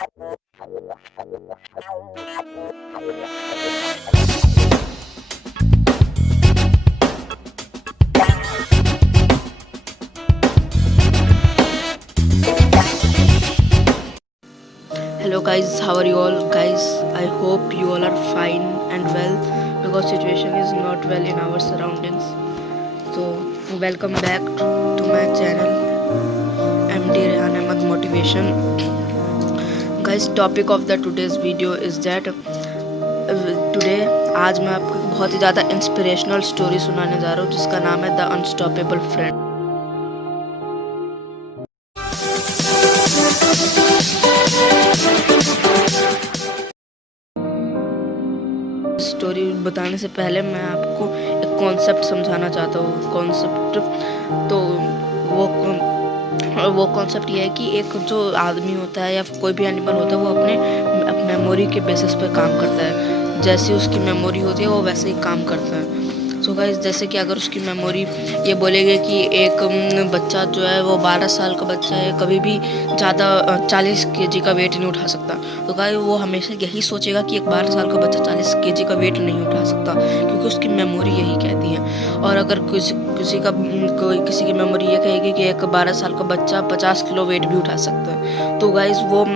Hello guys, how are you all guys? I hope you all are fine and well because situation is not well in our surroundings. So welcome back to my channel MD Rehan Ahmed Motivation. Guys, topic of the today's video is that today आज मैं आपको बहुत ही ज़्यादा inspirational story सुनाने जा रहा हूँ जिसका नाम है द अनस्टॉपेबल फ्रेंड। स्टोरी बताने से पहले मैं आपको एक कॉन्सेप्ट समझाना चाहता हूँ। कॉन्सेप्ट तो वो कॉन्सेप्ट ये है कि एक जो आदमी होता है या कोई भी एनिमल होता है वो अपने मेमोरी के बेसिस पे काम करता है। जैसी उसकी मेमोरी होती है वो वैसे ही काम करता है। सो गाइस, जैसे कि अगर उसकी मेमोरी ये बोलेगी कि एक बच्चा जो है वो 12 साल का बच्चा है, कभी भी ज़्यादा 40 केजी का वेट नहीं उठा सकता, तो गाइस वो हमेशा यही सोचेगा कि एक 12 साल का बच्चा 40 केजी का वेट नहीं उठा सकता, क्योंकि उसकी मेमोरी यही कहती है। और अगर किसी की मेमोरी ये कहेगी कि एक 12 साल का बच्चा 50 किलो वेट भी उठा सकता है, तो गाइस वो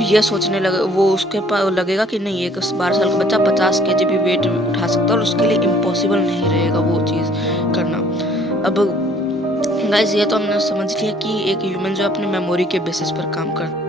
ये सोचने लगे, वो उसके पास लगेगा कि नहीं, एक 12 साल का बच्चा 50 केजी भी वेट उठा सकता है और उसके लिए इम्पॉसिबल नहीं रहेगा वो चीज़ करना। अब गाइस ये तो हमने समझ लिया कि एक ह्यूमन जो अपनी मेमोरी के बेसिस पर काम करता है।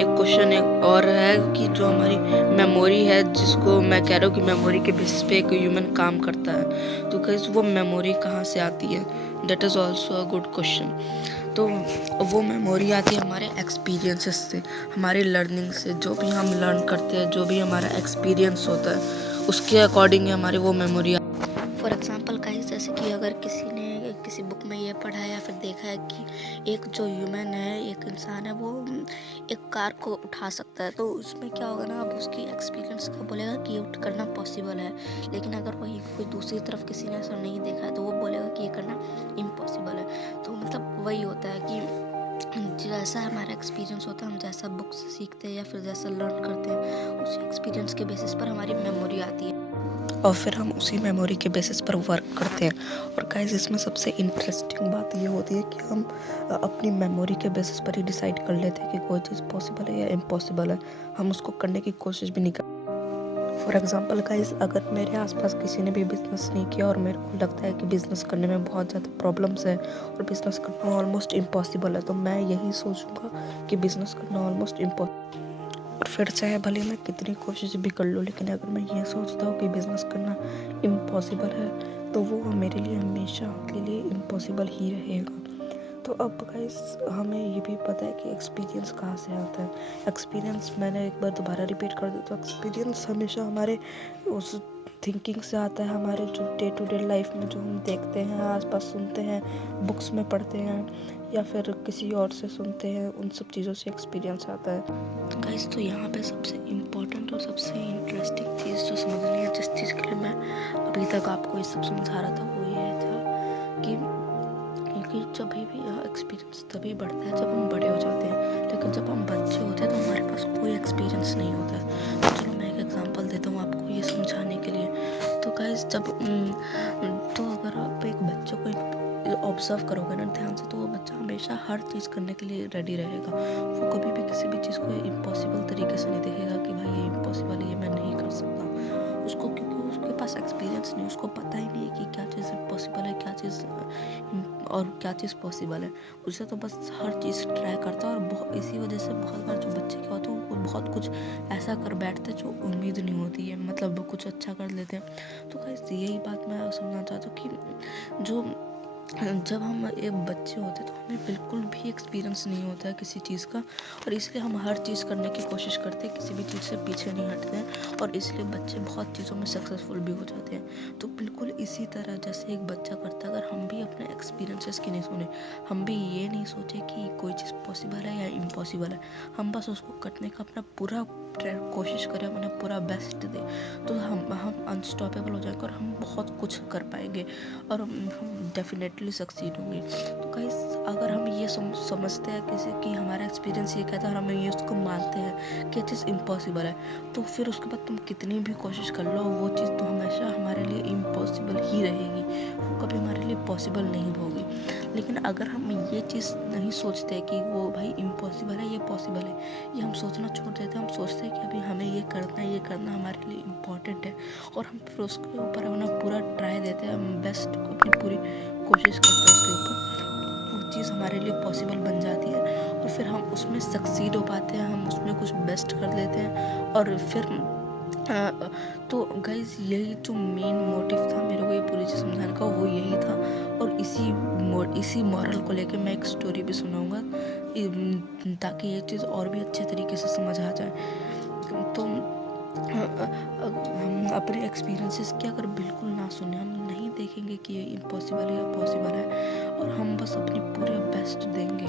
एक क्वेश्चन एक और है कि जो हमारी मेमोरी है, जिसको मैं कह रहा हूँ कि मेमोरी के बेसिस पे एक ह्यूमन काम करता है, तो गाइस वो मेमोरी कहाँ से आती है? That is also a good question. तो वो मेमोरी आती है हमारे एक्सपीरियंसेस से, हमारी लर्निंग से। जो भी हम लर्न करते हैं, जो भी हमारा एक्सपीरियंस होता है, उसके अकॉर्डिंग हमारी वो मेमोरी। फॉर एग्जाम्पल गाइस, जैसे कि अगर किसी ने किसी बुक में ये पढ़ा है या फिर देखा है कि एक जो ह्यूमन है, एक इंसान है, वो एक कार को उठा सकता है, तो उसमें क्या होगा ना, अब उसकी एक्सपीरियंस का बोलेगा कि ये करना पॉसिबल है। लेकिन अगर वही कोई दूसरी तरफ किसी ने ऐसा नहीं देखा है तो वो बोलेगा कि ये करना इम्पॉसिबल है। तो मतलब वही होता है कि जैसा हमारा एक्सपीरियंस होता है, हम जैसा बुक से सीखते हैं या फिर जैसा लर्न करते हैं, उसी एक्सपीरियंस के बेसिस पर हमारी मेमोरी आती है और फिर हम उसी मेमोरी के बेसिस पर वर्क करते हैं। और गाइस, इसमें सबसे इंटरेस्टिंग बात ये होती है कि हम अपनी मेमोरी के बेसिस पर ही डिसाइड कर लेते हैं कि कोई चीज़ पॉसिबल है या इम्पॉसिबल है। हम उसको करने की कोशिश भी नहीं करते। फॉर एग्जाम्पल गाइस, अगर मेरे आसपास किसी ने भी बिज़नेस नहीं किया और मेरे को लगता है कि बिज़नेस करने में बहुत ज़्यादा प्रॉब्लम्स है और बिज़नेस करना ऑलमोस्ट इम्पॉसिबल है, तो मैं यही सोचूंगा कि बिज़नेस करना ऑलमोस्ट इम्पॉसिबल। और फिर चाहे भले मैं कितनी कोशिश भी कर लूँ, लेकिन अगर मैं ये सोचता हूँ कि बिज़नेस करना इम्पॉसिबल है, तो वो मेरे लिए हमेशा के लिए इम्पॉसिबल ही रहेगा। तो अब गाइस, हमें ये भी पता है कि एक्सपीरियंस कहाँ से आता है। एक्सपीरियंस, मैंने एक बार दोबारा रिपीट कर दूँ, तो एक्सपीरियंस हमेशा हमारे उस थिंकिंग से आता है, हमारे जो डे टू डे लाइफ में जो हम देखते हैं, आसपास सुनते हैं, बुक्स में पढ़ते हैं या फिर किसी और से सुनते हैं, उन सब चीज़ों से एक्सपीरियंस आता है। गाइस, तो यहाँ पे सबसे इम्पोर्टेंट और सबसे इंटरेस्टिंग चीज़ जो समझनी है, जिस चीज़ के लिए मैं अभी तक आपको ये सब समझा रहा था, वो ये था कि जब भी एक्सपीरियंस तभी बढ़ता है जब हम बड़े हो जाते हैं, लेकिन जब हम बच्चे होते हैं तो हमारे पास कोई एक्सपीरियंस नहीं होता है। तो चलो मैं एक एग्जांपल देता हूँ आपको ये समझाने के लिए। तो गाइस, तो अगर आप एक बच्चे को ऑब्जर्व करोगे ना ध्यान से, तो वो बच्चा हमेशा हर चीज़ करने के लिए रेडी रहेगा। वो कभी भी किसी भी चीज़ को इम्पॉसिबल तरीके से नहीं देखेगा कि भाई ये इम्पॉसिबल है, ये मैं नहीं कर सकता उसको, क्योंकि उसके पास एक्सपीरियंस नहीं, उसको पता ही नहीं है कि क्या चीज़ पॉसिबल है, क्या चीज़ और क्या चीज़ पॉसिबल है। उसे तो बस हर चीज़ ट्राई करता है। और इसी वजह से बहुत बार जो बच्चे क्या होते हैं, वो बहुत कुछ ऐसा कर बैठते हैं जो उम्मीद नहीं होती है, मतलब कुछ अच्छा कर लेते हैं। तो गाइस, यही बात मैं समझना चाहता हूँ कि जब हम एक बच्चे होते हैं तो हमें बिल्कुल भी एक्सपीरियंस नहीं होता है किसी चीज़ का, और इसलिए हम हर चीज़ करने की कोशिश करते हैं, किसी भी चीज़ से पीछे नहीं हटते हैं, और इसलिए बच्चे बहुत चीज़ों में सक्सेसफुल भी हो जाते हैं। तो बिल्कुल इसी तरह जैसे एक बच्चा करता है, अगर हम भी अपने एक्सपीरियंसेस की नहीं सुने, हम भी ये नहीं सोचे कि कोई चीज़ पॉसिबल है या इम्पॉसिबल है, हम बस उसको करने का अपना पूरा कोशिश करें, अपना पूरा बेस्ट दें, तो हम अनस्टॉपेबल हो जाएंगे और हम बहुत कुछ कर पाएंगे और हम डेफिनेटली सक्सीड होंगे। तो गाइस अगर हम ये समझते हैं किसी की हमारा एक्सपीरियंस ये कहता है और हम ये उसको मानते हैं कि ये चीज़ इम्पॉसिबल है, तो फिर उसके बाद तुम कितनी भी कोशिश कर लो वो चीज़ तो हमेशा हमारे लिए इम्पॉसिबल ही रहेगी, वो कभी हमारे लिए पॉसिबल नहीं होगी। लेकिन अगर हम ये चीज़ नहीं सोचते कि वो भाई इम्पॉसिबल है, ये पॉसिबल है, ये हम सोचना छोड़ देते हैं। हम सोचते हैं कि अभी हमें ये करना हमारे लिए इम्पॉर्टेंट है और हम फिर उसके ऊपर अपना पूरा ट्राई देते हैं, हम बेस्ट अपनी पूरी कोशिश करते हैं उसके ऊपर, वो चीज़ हमारे लिए पॉसिबल बन जाती है और फिर हम उसमें सक्सीड हो पाते हैं, हम उसमें कुछ बेस्ट कर लेते हैं और फिर तो गाइज यही जो मेन मोटिव था मेरे को ये पूरी चीज़ समझाने का, वो यही था। और इसी मॉरल को लेके मैं एक स्टोरी भी सुनाऊंगा ताकि ये चीज़ और भी अच्छे तरीके से समझ आ जाए। तो हम अपने एक्सपीरियंसेस की अगर बिल्कुल ना सुने, हम नहीं देखेंगे कि ये इम्पॉसिबल है या पॉसिबल है और हम बस अपनी पूरे बेस्ट देंगे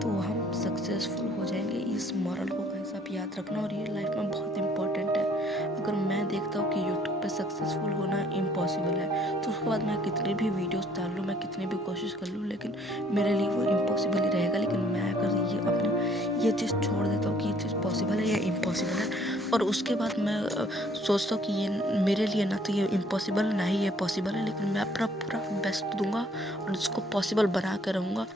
तो हम सक्सेसफुल हो जाएंगे। इस मॉरल को गाइस आप याद रखना और ये लाइफ में बहुत इंपॉर्टेंट है। अगर मैं देखता हूँ कि यूट्यूब पे सक्सेसफुल होना इम्पॉसिबल है तो उसके बाद मैं कितनी भी वीडियोस डाल लूँ, मैं कितनी भी कोशिश कर लूँ, लेकिन मेरे लिए वो इम्पॉसिबल ही रहेगा। लेकिन मैं अगर ये चीज़ छोड़ देता हूँ कि ये चीज़ पॉसिबल है या इम्पॉसिबल है और उसके बाद मैं सोचता हूँ कि ये मेरे लिए ना तो ये इम्पॉसिबल ना ही ये पॉसिबल है, लेकिन मैं अपना पूरा बेस्ट दूंगा और इसको पॉसिबल बना कर रहूँगा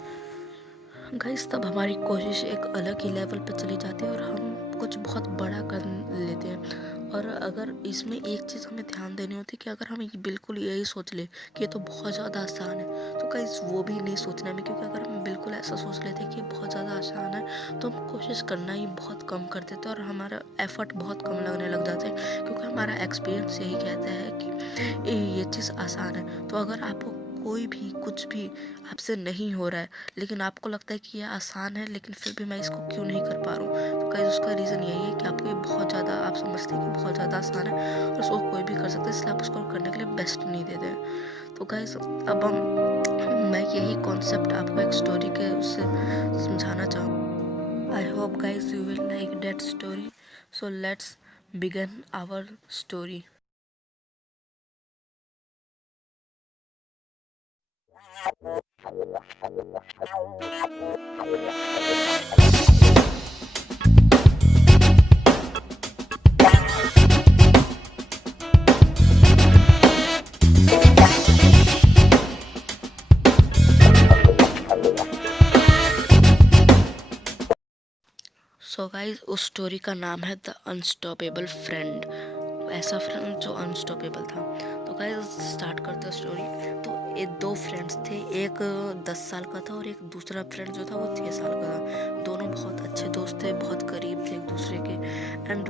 गाइस, तब हमारी कोशिश एक अलग ही लेवल पे चली जाती है और हम कुछ बहुत बड़ा कर लेते हैं। और अगर इसमें एक चीज़ हमें ध्यान देनी होती है कि अगर हम बिल्कुल यही सोच ले कि ये तो बहुत ज़्यादा आसान है तो गाइस वो भी नहीं सोचना है, क्योंकि अगर हम बिल्कुल ऐसा सोच लेते हैं कि बहुत ज़्यादा आसान है तो हम कोशिश करना ही बहुत कम कर देते हैं और हमारा एफर्ट बहुत कम लगने लग जाता है, क्योंकि हमारा एक्सपीरियंस यही कहता है कि ये चीज़ आसान है। तो अगर आपको कोई भी कुछ भी आपसे नहीं हो रहा है लेकिन आपको लगता है कि ये आसान है लेकिन फिर भी मैं इसको क्यों नहीं कर पा रहा हूँ, तो गाइस उसका रीज़न यही है कि आपको ये बहुत ज़्यादा, आप समझते हैं कि बहुत ज़्यादा आसान है और उसको कोई भी कर सकता है, इसलिए आप उसको करने के लिए बेस्ट नहीं देते हैं। तो गाइस अब मैं यही कॉन्सेप्ट आपको एक स्टोरी के उससे समझाना चाहूँ। I hope guys you will like that story, so let's begin our story. So guys उस स्टोरी का नाम है द अनस्टॉपेबल फ्रेंड, ऐसा फ्रेंड जो अनस्टॉपेबल था। तो गाइस स्टार्ट करते हैं स्टोरी। तो ये दो फ्रेंड्स थे, एक 10 साल का था और एक दूसरा फ्रेंड जो था वो 6 साल का था। दोनों बहुत अच्छे दोस्त थे, बहुत करीब थे एक दूसरे के। एंड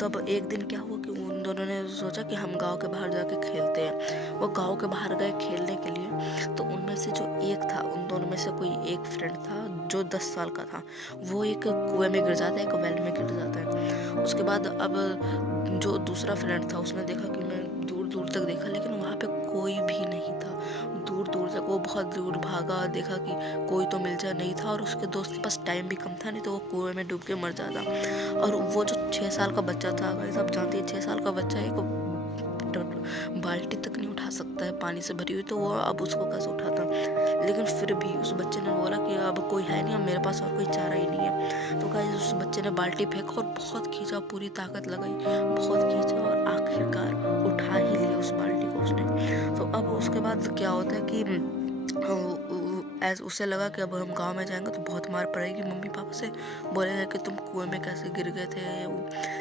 तब एक दिन क्या हुआ कि उन दोनों ने सोचा कि हम गांव के बाहर जाके खेलते हैं। वो गांव के बाहर गए खेलने के लिए। तो उनमें से जो एक था, उन दोनों में से कोई एक फ्रेंड था जो 10 साल का था, वो एक कुएं में गिर जाता है, एक वेल में गिर जाता है। उसके बाद अब जो दूसरा फ्रेंड था उसने देखा कि मैं दूर दूर तक देखा लेकिन वहाँ पे कोई भी नहीं था। दूर दूर तक वो बहुत दूर भागा, देखा कि कोई तो मिल जाए, नहीं था। और उसके दोस्त के पास टाइम भी कम था, नहीं तो वो कुएं में डूब के मर जाता। और वो जो 6 साल का बच्चा था, गाइस आप जानते हैं 6 साल का बच्चा एक बाल्टी तक नहीं उठा सकता है पानी से भरी हुई, तो वो अब उसको कैसे उठाता। लेकिन फिर भी उस बच्चे ने बोला कि अब कोई है नहीं, अब मेरे पास और कोई चारा ही नहीं है। तो गाइस उस बच्चे ने बाल्टी फेंका और बहुत खींचा, पूरी ताकत लगाई, बहुत खींचा और आखिरकार उठा ही लिया उस बाल्टी को उसने। तो अब उसके बाद क्या होता है कि उसे लगा कि अब हम गांव में जाएंगे तो बहुत मार पड़ेगी, मम्मी पापा से बोलेंगे कि तुम कुएं में कैसे गिर गए थे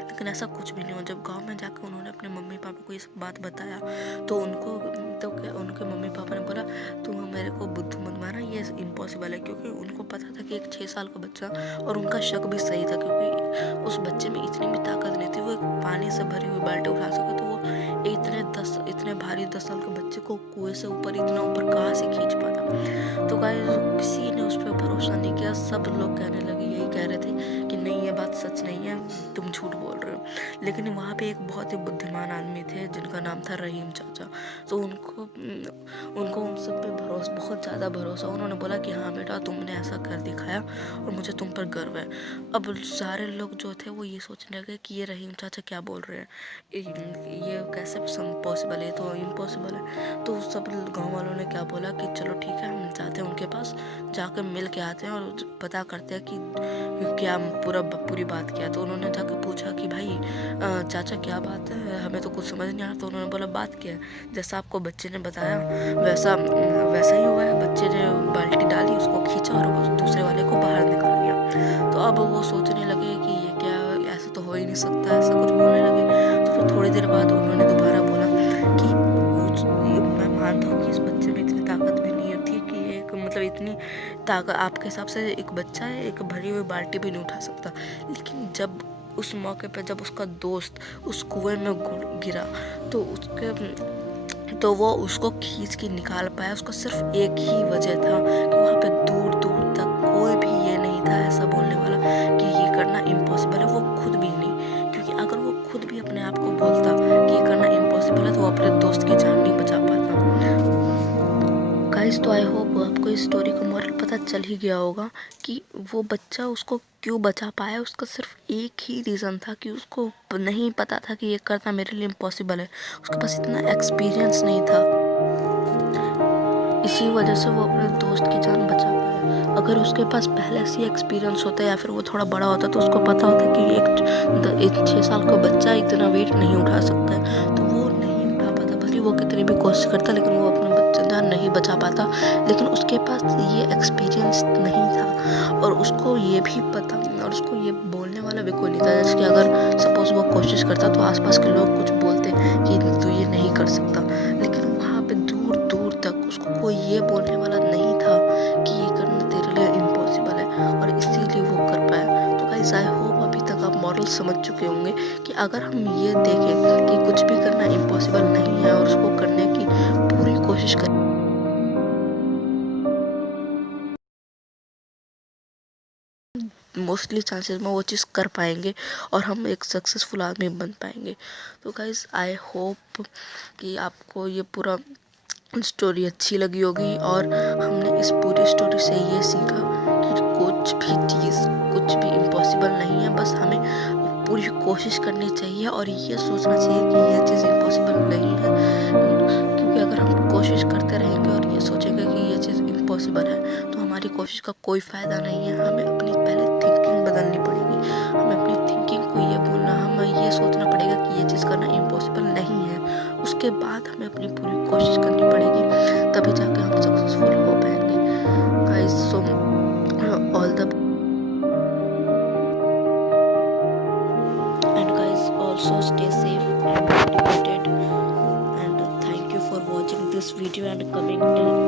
लेकिन ऐसा कुछ भी नहीं हुआ। जब गांव में जाकर उन्होंने अपने मम्मी पापा को ये सब बात बताया तो उनके मम्मी पापा ने बोला तुम मेरे को बुद्धू मत माना, ये इम्पॉसिबल है। क्योंकि उनको पता था कि एक 6 साल का बच्चा, और उनका शक भी सही था क्योंकि उस बच्चे में इतनी भी ताकत नहीं थी वो एक पानी से भरी हुई बाल्टी उठा सके। तो वो इतने भारी 10 साल के बच्चे को कुएं से ऊपर इतना ऊपर कहाँ से खींच पाता। तो गाइस किसी ने उस पर भरोसा नहीं किया, सब लोग कहने लगे, यही कह रहे थे कि नहीं ये बात सच नहीं है, तुम झूठ बोल रहे हो। लेकिन वहाँ पे एक बहुत ही बुद्धिमान आदमी थे जिनका नाम था रहीम चाचा। तो उनको उन सब पे बहुत ज़्यादा भरोसा। उन्होंने बोला कि हाँ बेटा तुमने ऐसा कर दिखाया और मुझे तुम पर गर्व है। अब सारे लोग जो थे वो ये सोचने लगे कि ये रहीम चाचा क्या बोल रहे हैं, ये कैसे पॉसिबल है, तो इम्पॉसिबल है। तो सब गांव वालों ने क्या बोला कि चलो ठीक है, हम जाते हैं उनके पास, जाकर मिल के आते हैं और पता करते हैं कि क्या पूरी बात क्या है। तो उन्होंने जाकर पूछा कि भाई चाचा क्या बात है, हमें तो कुछ समझ नहीं आ रहा। तो उन्होंने बोला बात क्या है, जैसा आपको बच्चे ने बताया वैसा ही हुआ है। बच्चे ने बाल्टी डाली, उसको खींचा और दूसरे वाले को बाहर निकाल दिया। तो अब वो सोचने लगे कि ये क्या, ऐसा तो हो ही नहीं सकता, ऐसा कुछ बोलने लगे। तो फिर थोड़ी देर बाद उन्होंने दोबारा बोला कि मैं मानता हूँ कि इस बच्चे में इतनी ताकत भी नहीं थी कि एक मतलब इतनी ताकत आपके हिसाब से एक बच्चा है एक भरी हुई बाल्टी भी नहीं उठा सकता। लेकिन जब उस मौके पर जब उसका दोस्त उस कुएं में गिरा तो वो उसको खींच के निकाल पाया। उसका सिर्फ एक ही वजह था कि वहाँ पे दूर दूर तक कोई भी ये नहीं था ऐसा बोलने वाला कि ये करना इम्पॉसिबल है, वो खुद भी नहीं। क्योंकि अगर वो खुद भी अपने आप को बोलता कि ये करना इम्पॉसिबल है तो वो अपने दोस्त की जान नहीं बचा पाता। गाइस, तो आई होप आपको इस स्टोरी का मॉरल पता चल ही गया होगा कि वो बच्चा उसको क्यों बचा पाया। उसका सिर्फ एक ही रीज़न था कि उसको नहीं पता था कि ये करना मेरे लिए इम्पॉसिबल है। उसके पास इतना एक्सपीरियंस नहीं था, इसी वजह से वो अपने दोस्त की जान बचा पाया। अगर उसके पास पहले से एक्सपीरियंस होता या फिर वो थोड़ा बड़ा होता तो उसको पता होता कि एक 6 साल का बच्चा इतना वेट नहीं उठा सकता है, तो वो नहीं उठा पाता। भले वो कितनी भी कोशिश करता लेकिन वो अपना जान नहीं बचा पाता। लेकिन उसके पास ये एक्सपीरियंस नहीं था और उसको ये भी पता और उसको ये बोलने वाला भी कोई नहीं था। जैसे कि अगर सपोज वो कोशिश करता तो आसपास के लोग कुछ बोलते कि तू ये नहीं कर सकता, लेकिन वहाँ पे दूर दूर तक उसको कोई ये बोलने वाला नहीं था कि ये करना तेरे लिए इम्पॉसिबल है और इसीलिए वो कर पाया। तो गाइस, आई होप अभी तक आप मॉरल समझ चुके होंगे कि अगर हम ये देखें कि कुछ भी करना इम्पॉसिबल नहीं है और उसको करने की पूरी कोशिश करें, मोस्टली चांसेस में वो चीज़ कर पाएंगे और हम एक सक्सेसफुल आदमी बन पाएंगे। तो गाइस, आई होप कि आपको ये पूरा स्टोरी अच्छी लगी होगी और हमने इस पूरी स्टोरी से ये सीखा कि कुछ भी इम्पॉसिबल नहीं है। बस हमें पूरी कोशिश करनी चाहिए और ये सोचना चाहिए कि ये चीज़ इम्पॉसिबल नहीं है। क्योंकि अगर हम कोशिश करते रहेंगे और ये सोचेंगे कि ये चीज़ इम्पॉसिबल है तो हमारी कोशिश का कोई फ़ायदा नहीं है। हमें अपनी पहले थिंकिंग बदलनी पड़ेगी। हमें अपनी थिंकिंग को ये बोलना, हमें ये सोचना पड़ेगा कि ये चीज़ करना इम्पॉसिबल नहीं है। उसके बाद हमें अपनी पूरी कोशिश करनी पड़ेगी, तभी जाके हम सक्सेसफुल हो पाएंगे। Guys, so all the and guys, also stay safe and motivated, and thank you for watching this video and coming till